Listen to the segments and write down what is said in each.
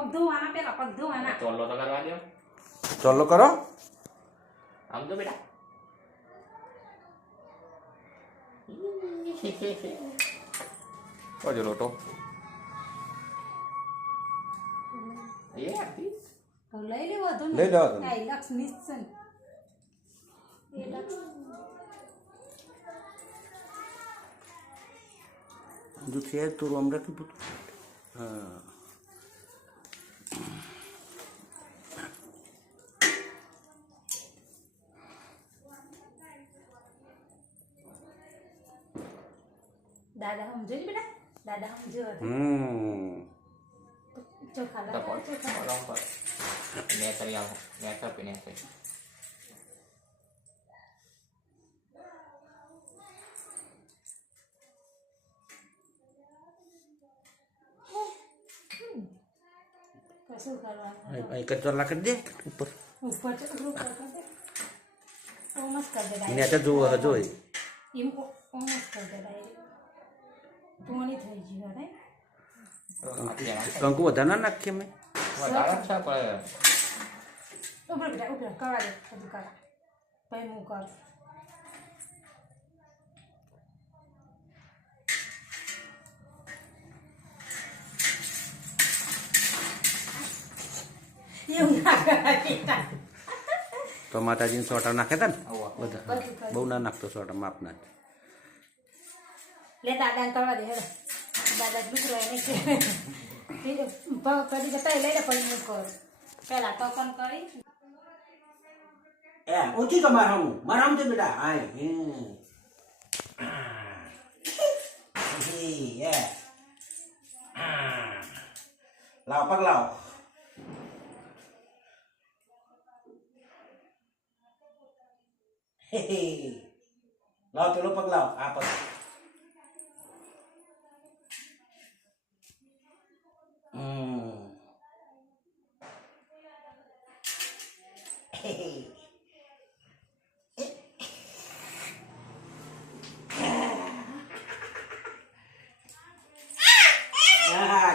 પગ ધોવાના પેલા પગ ધોવાના ચોલો તો કરવા દો ચાલો કરો આમ તો બેટા કોજો લોટો એ આતી તો લઈ લેવો તો લઈ લેવો તો. આ લક્ષ્મી છે ને. એ લક્ષ્મી જો છે તો આમ રાખી પૂછ હા દાદા સમજો ને બેટા દાદા સમજો ચોખા તો લાવો પર ચોખા રંગ પર ને કરી આવો ને કરી કશું કરવાનું અહીં કચરો લાકડી દે ઉપર ઉપર ચકરું કરતો દે ઓમસ કર દે ને આ જો હજો એમ ઓમસ કર દે ડાયરેક્ટ પોણી થઈ ગયું હે કંકુ વધારે ના નાખીએ મેં વધારે છે પણ ઉપર બેટા ઉપર કરા દે બધું કરા પછી હું કર એવું ના કરાય બેટા તો માતાજીને સોટા નાખે તા ને આવો બધા બહુ ના નાખતો સોટા માપના જ લે દાદાને કરવા દે હેડો દાદા દુસરો એને છે કદી જતા લઈ લે પછી હું કરું પેલા તો કોણ કરી એ ઊંચી તો મારામ છે બેટા આય હે લાવ પગ લાવ લાવ પેલો પગ લાવ આ પગ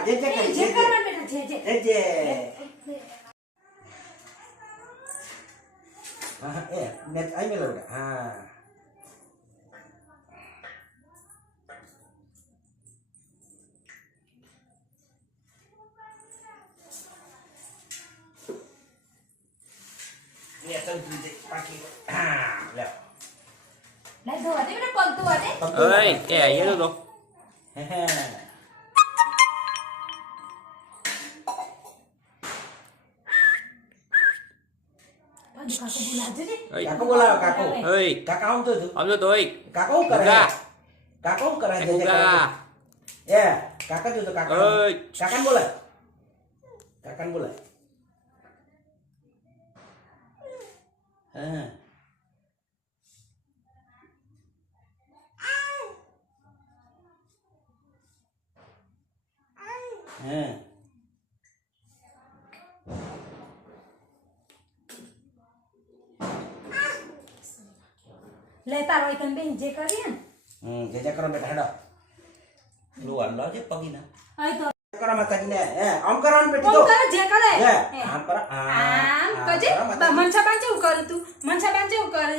જે કરવા બેટા જે net ay melo ah ya tahu di pakai leo લઈ દો દે બેટા પગ ધોવા દે ઓય એ આયો તો કાકો બોલાવજો ને કાકો બોલાવો કાકો ઓય કાકા આમ તો આમ તો ઓય કાકો શું કરે કાકો શું કરે એ કાકા જો તો કાકા ઓય કાકાને બોલાય કાકાને બોલાય હા હા લેતા હોય તને બેન જે કરીએ ને જે કરો બેટા હેડો luar lo je pagi na આય તો કરો માતાજીને આમ કરવાનું બેટી કોણ તો કરે જે કરે આમ કરો આમ કજે મનસા બાન કેવું કરું તું મનસા બાન કેવું કરે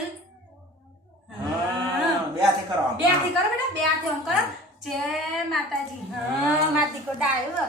બે હાથે કરો બે હાથે કરો બેટા બે હાથે આમ કરો જય માતાજી હા માતી કો ડાયો